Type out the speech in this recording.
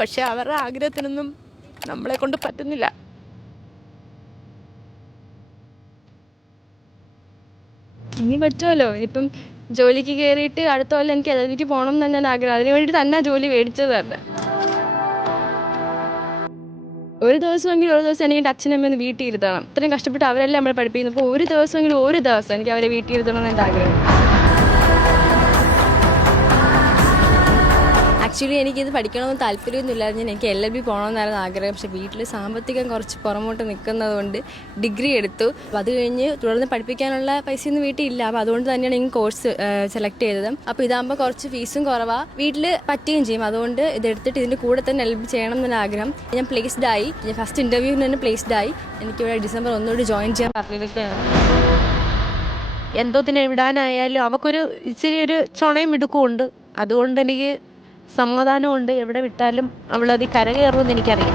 പക്ഷെ അവരുടെ ആഗ്രഹത്തിനൊന്നും നമ്മളെ കൊണ്ട് പറ്റുന്നില്ല. ഇനി പറ്റുമല്ലോ. ഇപ്പം ജോലിക്ക് കയറിയിട്ട് അടുത്ത കൊല്ലം എനിക്ക് പോകണം എന്ന് തന്നെയാണ് ആഗ്രഹം. അതിന് വേണ്ടി തന്നെ ജോലി മേടിച്ചത് തന്നെ. ഒരു ദിവസം എനിക്ക് എൻ്റെ അച്ഛനും അമ്മയൊന്ന് വീട്ടിൽ ഇരുത്തണം. ഇത്രയും കഷ്ടപ്പെട്ട് അവരെല്ലാം നമ്മളെ പഠിപ്പിക്കുന്നു. അപ്പോൾ ഒരു ദിവസം എനിക്ക് അവരെ വീട്ടിൽ ഇരുത്തണം എന്ന് എൻ്റെ ആഗ്രഹം. ആക്ച്വലി എനിക്കിത് പഠിക്കണമെന്ന് താല്പര്യമൊന്നുമില്ലായിരുന്നു. എനിക്ക് LLB പോകണമെന്നായിരുന്നു ആഗ്രഹം. പക്ഷേ വീട്ടിൽ സാമ്പത്തികം കുറച്ച് പുറമോട്ട് നിൽക്കുന്നത് കൊണ്ട് ഡിഗ്രി എടുത്തു. അപ്പോൾ അത് കഴിഞ്ഞ് തുടർന്ന് പഠിപ്പിക്കാനുള്ള പൈസയൊന്നും വീട്ടിൽ ഇല്ല. അപ്പോൾ അതുകൊണ്ട് തന്നെയാണ് ഈ കോഴ്സ് സെലക്ട് ചെയ്തത്. അപ്പോൾ ഇതാകുമ്പോൾ കുറച്ച് ഫീസും കുറവാണ്, വീട്ടിൽ പറ്റുകയും ചെയ്യും. അതുകൊണ്ട് ഇതെടുത്തിട്ട് ഇതിൻ്റെ കൂടെ തന്നെ LLB ചെയ്യണം എന്നുള്ള ആഗ്രഹം. ഞാൻ പ്ലേസ്ഡ് ആയി. ഞാൻ ഫസ്റ്റ് ഇൻ്റർവ്യൂവിന് തന്നെ പ്ലേസ്ഡ് ആയി. എനിക്കിവിടെ December 1 കൂടി ജോയിൻ ചെയ്യാൻ പറഞ്ഞിരിക്കുകയാണ്. എന്തോത്തിന് വിടാനായാലും അവക്കൊരു ഇച്ചിരി ഒരു ചുണയും മിടുക്കുമുണ്ട്. അതുകൊണ്ട് എനിക്ക് സമാധാനമുണ്ട്. എവിടെ വിട്ടാലും അവളത് കരകയറുമെന്ന് എനിക്കറിയാം.